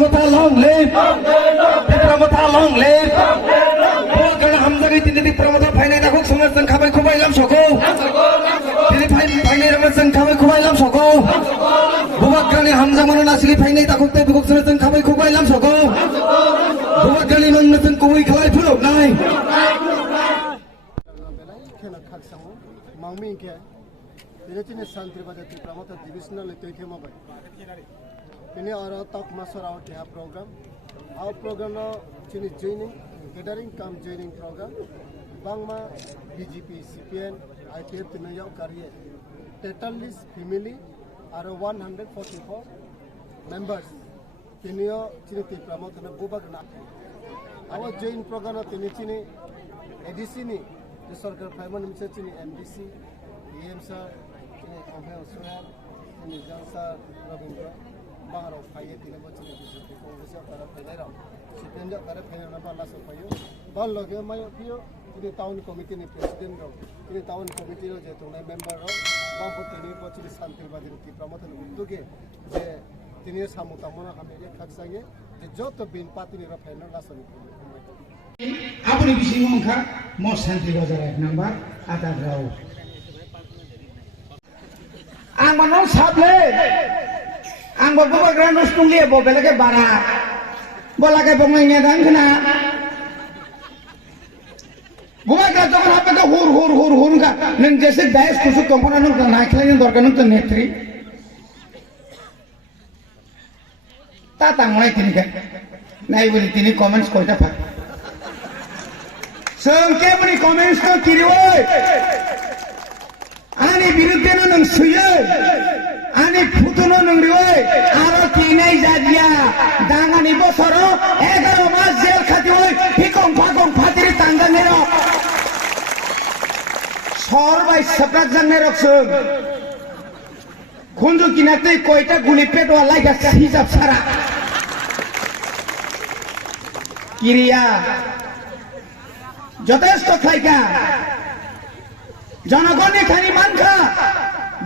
Pramotha long live! Pramotha long live! Bukan hamzah ini di Pramotha final aku semua sengkapai kubai lam soko. Ini final ramai sengkapai kubai lam soko. Bukan hamzah mana nasi final takut tapi kok semua sengkapai kubai lam soko. Bukan ini mana sengkubai kalai puluh naik. Mangmingke, ini cina santri pada di Pramotha divisional itu tema baik. Ini orang tak masuk awak dia program. Awak program lo cina joining, gathering come joining program. Bangma BJP, CPN, IPF tina jauh karya. Total list family are 144 members. Ini yo cina di Pramotha na bubak na. Awak join program lo ini cina edisi ni. सरकार Feynman मिसे चिनी MDC DM sir चिनी अभय सुयाल चिनी जंसा रविंद्र बाहर फाइए तिने बच्चे BJP Congress का final CPM का फाइनल ना बाला सब फाइयो बाल लगे मैं पियो चिनी टाउन कमिटी नि प्रेसिडेंट रो चिनी टाउन कमिटी रो जे तोने मेंबर रो बापो तिनी बच्चे शांतिबादी की प्रमोद उद्योगे जे तिनी सामुतामना हमें एक खक्सागे जे जो तो बिन पाती नि रो फाइनल ना Sunny Abuni bisi ngomongka mau santri bazar nambah ada rau. Ang manong sable, ang bawa granus tunggu bawa belakang bara, bola ke pemainnya dan kena. Bawa kerja kan apa tu hur ka, neng jese dais kusuk komponen nung naik lagi dorkan nung netri. Tatang mulai tini kan, naik beri tini comments kau dapat. Sengke beri komen tu kiri woi, ani birutnya nang suye, ani putuno nang riwoi, aro kinai jadiya, dangan ibu soro, 11 mas jail khati woi, hikong fatiri tanggan nero, sor bai saprak jang nero seng, kunju kinate koita gulipet walai gas hisap sara, kiriya. যথেষ্ট খাইকা জনগণের খানি মানখা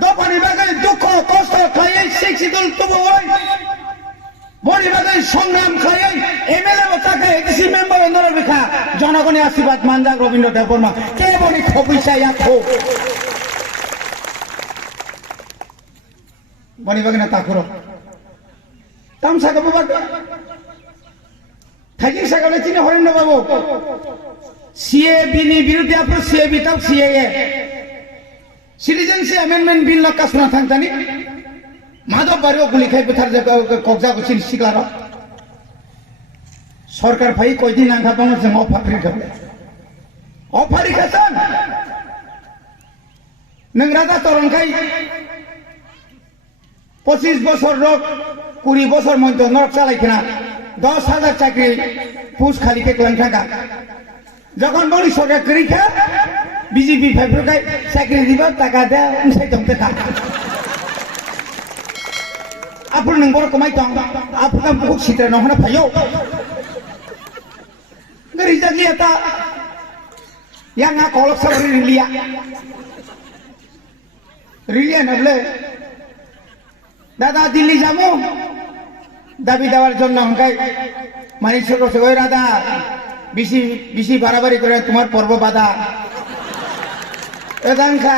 দোকানি বাগান দুঃখ কষ্ট খাইয়ে শিক্ষিতুল তবু ওই বড়ি বাগান সংগ্রাম খাইয়ে এমএলএ তাকে এডিসি মেম্বার অন্দর রেখা জনগণের আশীর্বাদ মানজাক রবীন্দ্র দেববর্মা কে বড়ি খবিসা ইয়াখো বড়ি বাগানে তাকুরো তামসাকে বাবা থাকি সাগরে চিনি হরেন্দ্র বাবু CAB ni বিরুদ্ধে আপনি CAB তাও CAA সিটিজেনশিপ অ্যামেন্ডমেন্ট বিল না কাসনা থাকতানি মাধব বাড়িও গুলি খাই বেথার যে কবজা করছেন শিকলার সরকার ভাই কয়দিন আঙ্গা পাঙর जों অফারি খাবে অফারি খাসান নং রাজা তরঙ্গাই 25 বছর রোগ 20 বছর মধ্যে নরক চালাইছিনা 10,000 চাকরি পুষ খালি পেকলান থাকা যখন বলি সরকার করিখা বিজেপি ভাইপ্রকাই চাকরি দিব টাকা দেয় উনসাই দমতে খা আপন নং বড় কমাই দং আপন বহুত সিটে নহনা ভাইও গরিজা লিয়াতা ইয়াঙ্গা কলক সাবরি রিলিয়া নবলে দাদা দিল্লি যাবো দাবি দেওয়ার জন্য হংকাই মানি ছোট ছোট রাধা বেশি বাড়াবাড়ি করে তোমার পর্ব বাধা এদানখা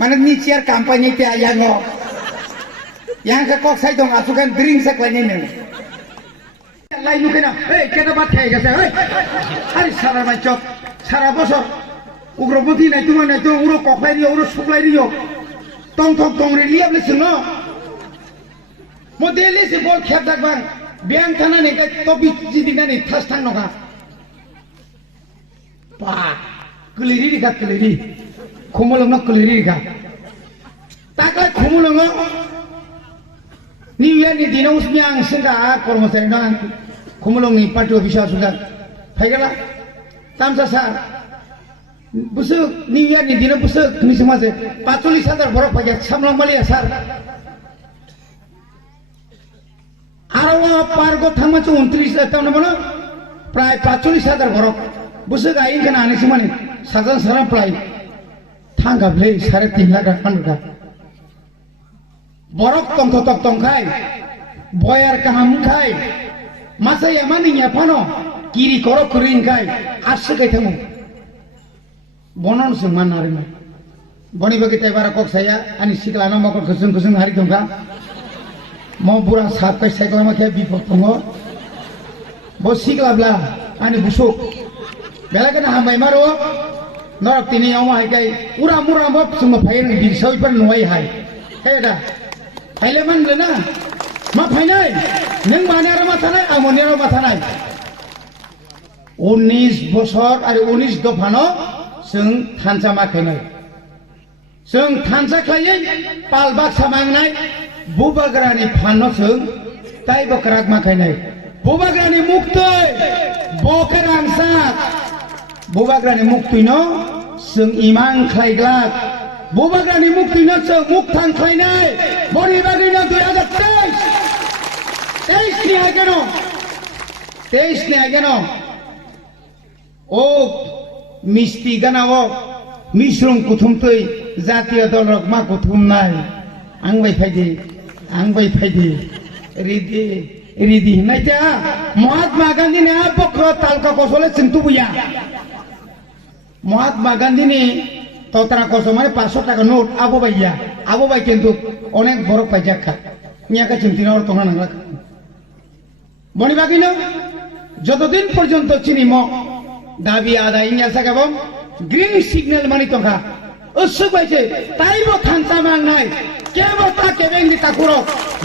মানে নিচে আর কোম্পানিতে আয়াঙ্গ ইয়াংখা কক সাই দং আসুকান ড্রিঙ্কস একলাইনে নে লাই নুকে না এই কেটা বাত খাই গেছে এই আরে সারা মাই চক সারা বছর উগ্রপতি নাই তোমার নাই তো উড়ো ককলাই দিও উড়ো শুকলাই দিও টং টং টং রে লিয়াবলে শুনো মদেলি সে বল খেত দেখবান ব্যাং থানা নে টপি জিদিনা নে থাস থাং নকা পা কলিরি দিকা কলিরি খুমলং কলিরি দিকা তাকা খুমলং নিউ ইয়ার নি দিনা উসমি আং সেগা কর্মচারী না খুমলং নি পার্টি অফিসার সুগা ফাইগলা তামসা স্যার busuk নিউ ইয়ার নি দিনা busuk নি সমাজে 45,000 বড় পাইয়া সামলাং মালিয়া স্যার আরো পারগো থামাছে 29 তাও না বলো প্রায় 45,000 বড় busuk আইন কেন আনিছি মানে সাজান সারা প্রায় থাঙ্গাবলে 3.5 লাখ টাকা বরক তংখাই boyar kaham khai masa ya mani ya pano kiri koro kuring khai ashe kai thamu bonon se manari ma boni bagi tai bara kok saya ani siklana mokor kusung kusung hari dongka mau pura sat kai sai kala ma khe bipot tongo bo siklabla ani busuk bela kana hamai maro norok tini yauma hai kai ura mura mo sung phai ni bi soi par noi hai he da phaile man le na ma phainai neng mane ar ma thanai amoni ar ma thanai 19 বছর আর 19 দফানো जों थानसा माखायनाय जों थानसा खायै पालबाग सामांनाय बुबाग्रानि फानो जों ताइ बकराग माखायनाय बुबाग्रानि मुक्तै बकरांसा बुबाग्रानि मुक्तैनो जों इमान खायग्लाग बुबाग्रानि मुक्तैनो जों मुक्तां खायनाय बनि बागिनो 2023 23 नि आगेनो 23 नि आगेनो ओ मिस्टी गानाओ मिश्रम कुथुमतै जातीय दल रकमा कुथुमनाय आंबाय फायदे रिदि रिदि नायजा महात्मा गांधी ने बक्र तालका कसले चिंतुबुया महात्मा गांधी ने ततरा कस माने 500 টাকা নোট আবো বাই কিন্তু অনেক বড় পাইজাখা নিয়াকা চিন্তিনা और तोना नांगला বনি বাকিনো যতদিন পর্যন্ত চিনিম দাবি আদায় ইংয়া সাগাবম গ্রিন সিগন্যাল মানি তখা उसुक बायसे ताइबो थानसा मांगनाय केबो ता केबेंगि ताकुरो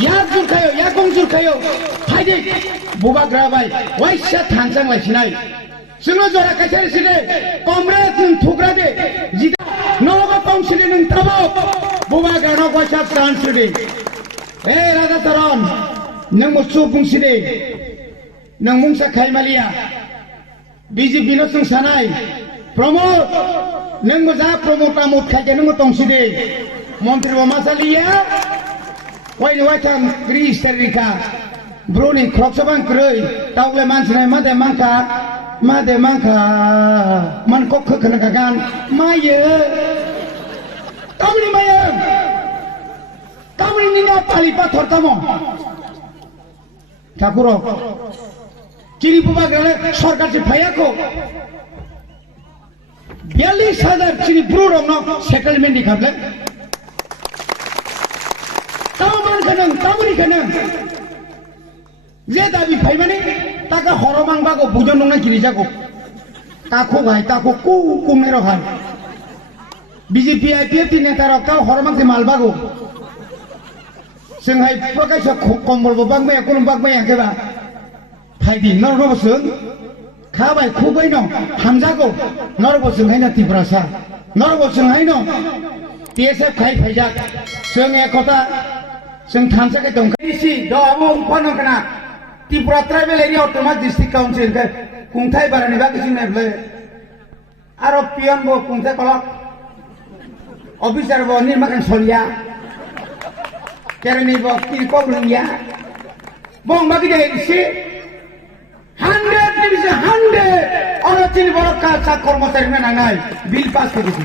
या जुरखायो या गं जुरखायो फायदे बुबाग्रा बाय वाइसा थानसा लायसिनाय जोंनो जरा काछारि सिने कमरेड नों थुग्रा दे जिदा नोबो काउन्सिल नों ताबो बुबाग्रा न वाइसा ट्रान्सफर ए राजा चरण नों मुसु बुंसिदे नों मुंसा खायमालिया बीजेपी नो जों सानाय प्रमोद नों मोजा प्रमोटा मुद खायदे नों तंसिदे मन्त्रि मासालिया वाइनो वाइथान रिस्टारिका ब्रुनि ख्रक्सबां क्रय तावले मानसिनाय मादे मांखा मान कख खना गागान मायो कामनि निना पालिपा थरतामो ठाकुर चिनी बुबाग्राने सरकार से फायाखौ 42,000 चिनी ब्रुरंनो सेटलमेन्ट दिखाबले तामान खनों जे दाबि फायमाने ताका हरमांबागो बुजन नंना किरिजागो ताखौ भाई ताखौ कुमने रहाय बीजेपी आईपीएफ नेता रक्ता हरमांसे मालबागो जोंहाय प्रकाश कम्बलबो बागमाया कुलुम बागमाया केबा फायदि नरबसों खाबाय खुबै न हामजागौ नरबसों हायना तिब्रासा नरबसों हायनो टीएसएफ खाय फायजाक जों एकता जों थानसाके दंखायसि दबो फनकना Tripura tribal area autonomous district council के खुंथाय बारानि बागै जोंनायब्ले आरो पियन बो खुंथाय कलक अफिसार बो निर्माकन सलिया केरनि बो किरको बुलिया बं बागै देसि 100 division 100 और चिनी बड़ का कर्मचारी में नांगाय बिल पास कर दी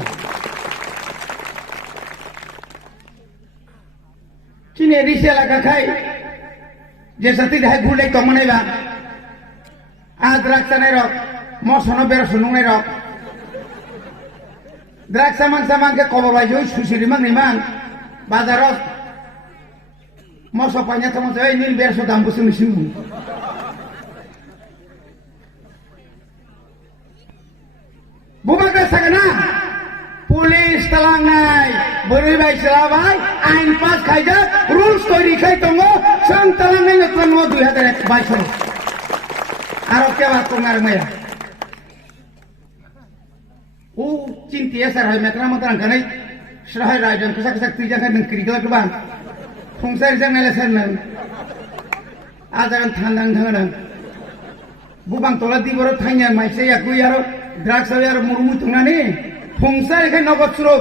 चिनी रिसे लगा खाई जैसा ती है गुले तो मने बा आज द्राक्षा नहीं रख मौसम बेर सुनु नहीं रख द्राक्षा सामान के कबर बाई जो सुशीली मंग निमान बाजारों मौसम पानी तो मौसम नील बेर सो दाम बुसुम सिमु बुबाग्रा सागना पुलिस तलांनाय बोरैबाय सलाबाय आइन पास खायदा रुल्स तैरि खाय दङो जों तलांनाय नतनो 2022 आरो केबा तंगार माया ओ चिन्तिया सार हाय मेकरा मतरां गनै स्राहाय रायजन कसा तिजा का नों क्रिगला गोबां फंसाय जानायला सारनो आजान थांदां थांनो बुबां तला दिबर थाइना माइसे याकु यारो द्राग्स यार मुरुमु तुंनानि फंसाय खाय नगद सुरो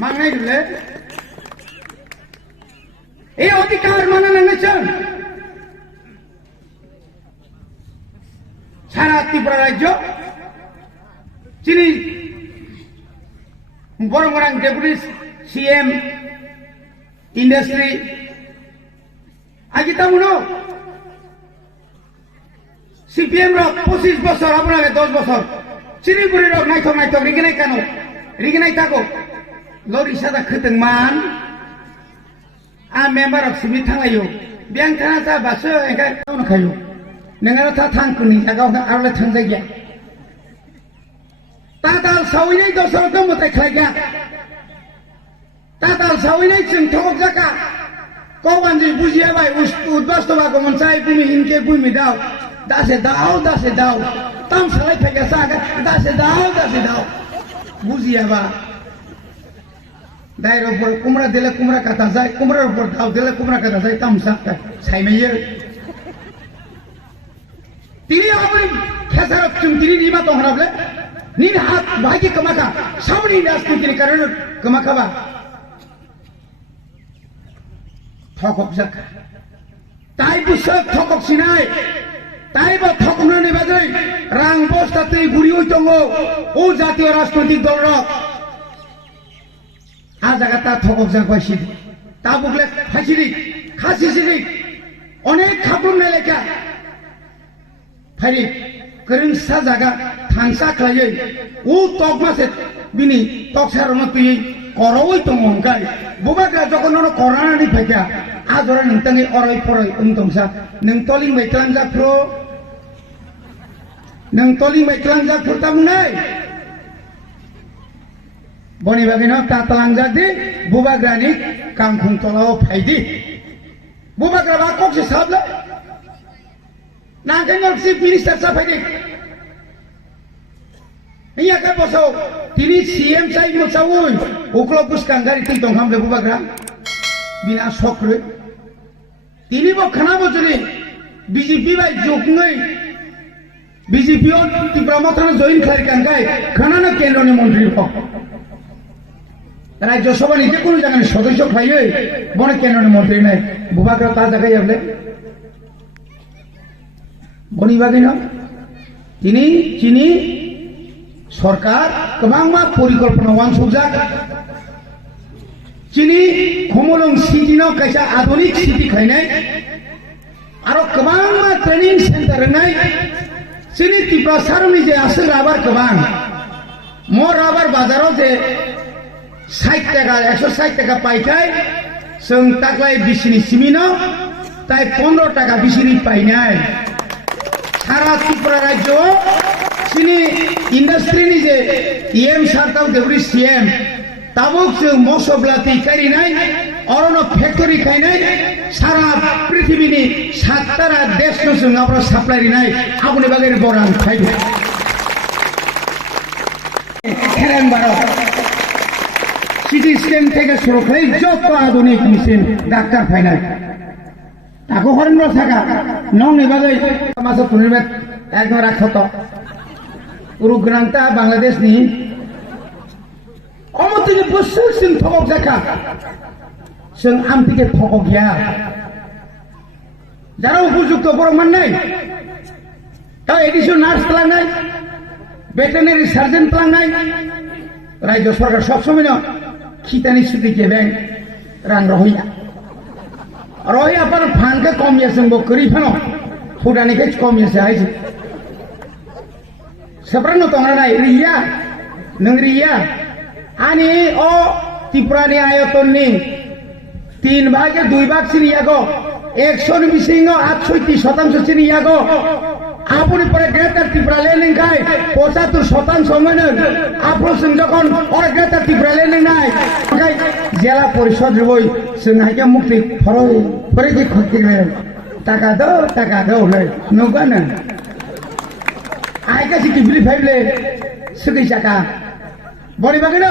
मांगनाय दुले ए अधिकार माना नांगोन सारा त्रिपुरा राज्य चिनी बरंगरां डेपुटी सीएम इंडस्ट्री আগে তা মনে সিপিএম রক 25 বছর আপনার 10 বছর চিনিপুরি রক নাইথক নাইথক রিগিনাই কেন রিগিনাই থাকো লরি সাদা খেতেं মান মেম্বার অফ সিমি थांलायो बेंक थाना जाबासो एंखाय टाउन खायो नोंङो था थांकुनि जागाव आरले थांजाय गया ताताल सावैनाय दसर दमथाय खायगा ताताल सावैनाय जों थगक जाका कौबानजि बुजिया बाय उदबास्तबाखौ मोनसाय बुमि हिनके बुमि दासे दाव ताम सालाय फैगा जागा दासे दाव बुजियाबा दायरो पर कुमरा दिले कुमरा काटा जाय कुमरा पर दाव दिले कुमरा काटा जाय तामसा साइमेयो तिनी आपनि खेसारक जों तिनी निमा दंहराबले नि हात बाहायके कमाखा सामनि राजनीतिनि कारण कमाखाबा थकक जाखा ताइ बुसक थकक सिनाय ताइबा थकननि बागै रां बस्ताते गुरियै दङ ओ जातीय राजनैतिक दल रक आ जायगा थकक जाबायसि ता बुगले फाइसिरि खासिसिरि अनेक खाबुनाय लेखा फाइरि गोरोंसा जागा थांसा खालायै उ तक मासे बिनि तक सारनो तुयै करवै दङ ओंखाय बुबागा जखन करानानै फैगा आजरा नोंथांनि अराय फराय उनदंसा नों तलिं मैथ्लां जाफ्रो तामुनाय बनि बागिनो तातलां जादि बुबाग्रानि कांखुं तलाव फायदि बुबाग्रा बा कक्से साबले नांखायनो चिफ मिनिस्टार साफायदि इया का बसौ तिनी सीएम साइ मोसावै उक्ल बुसकांगारि ति दंहामले बुबाग्रा बिना सक्रे तिनी बो खाना बजरि बीजेपी बाय जोगनै बीजेपी त्रिपुरा मथाना जइन खारिकांगाय खानानो केन्द्रनि मन्त्रि हो राज्यसभानि जे कोनो जायगानि सदस्य खायो बने केन्द्रनि मन्त्रि नाय बुबाग्रा ता जागाय याबले बनि बागिनो तिनी सरकार गोबां परिकल्पना वानसुजाक चिनी खुमलुं सिटिनो कायसा आधुनिक सिटि खायनाय आरो गोबां ट्रेनिं सेन्टार होनाय चिनी त्रिपुरा सारनि जे आसो राबार गोबां म राबार बाजाराव जे 60 টাকা 160 টাকা पाइखाय जों ताकलाय बिसिनि सिमिनो ताय 15 টাকা बिसिनि पाइनाय सारा त्रिपुरा राज्योआव चिनी इंडस्ट्रीनि जे एम सार्टाव देवरि सीएम ताबुक जों मसब्लाति कारिनाय अरनो फैक्टरि खायनाय सारा पृथ्वीनि 7टा देशनो जों आब्रा साप्लाय रिनाय आबुनि बागै बरान खायदो खेरें बारो सिटी स्कैन থেকে শুরু করে যত আধুনিক মেশিন ডাক্তার ফাইনাল তাকো হরেন্দ্র থাকা নংনি বাগै মাসে পুনিবেত একদম রাখত উরুগ্রান্তা বাংলাদেশনি অমতিকে বসুসিন থকক জাকা जों आमतिके थकक गैया যারা উপযুক্ত বরমান নাই তা এডিশন নার্স লাগাই ভেটেরিনারি সার্জন লাগাই রাজ্য সরকার সব সময় না খিতানি সুদি के बैंक रां रहिया पर फान के कमियासन बो करी फानो फुडानि के कमियासे आइज सब्रानो तंगरा नाय रिया नंगरिया आनी ओ त्रिपुरानि आयतननि 3 भागे 2 भाग सिरियागो 100 बिसिंगो 68% सिरियागो आपुनि परे ग्रेटर त्रिपुरा लेनिं खाय 75% मोनो आपुन जों जखन अरे ग्रेटर त्रिपुरा लेनिं नाय खाय जिला परिषद रबय जों हायके मुक्ति फरे के खतिले टाका दो ले नगानो आयके सिटि बिलि फाइले सुगै जाका बरि बागैनो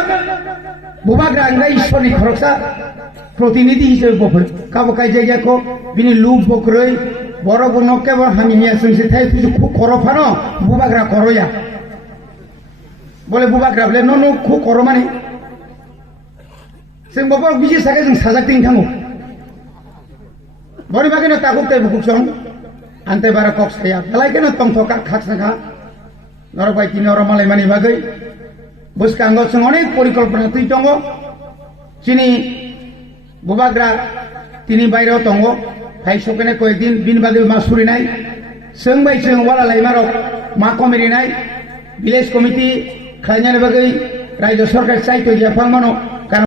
बुबाग्रा आंलाय ईश्वरनि खरकसा प्रतिनिधि हिसाबै बफोर काबकाय जायगाखौ बिनि लुक बक्रै बर बनके हामि हिया जोंसे थाय फुजु खरफानो बुबाग्रा करया बोले बुबाग्रा बोले न खु कर माने जों बबर बिजि सागे जों साजाकथिं थांगो बरि बागैनो ताकुकते बुकुसं आन्ते बारा कक्सया लायकेनो तंथका खाखसाखा नरबाय तिनि अर मालाय मानि बागै बुसकांगो जों अनेक परिकल्पना तुइ दङ चिनि बुबाग्रा तिनि बायराव दङ তাই সকালে কয়েকদিন বিন বাদে মাছ ফুরি নাই जों बाय जों वाला लाइमारक मा कमिटि नाय ভিলেজ কমিটি খাইনার বাগै রাজ্য সরকার চাইতো যে ফাংমানো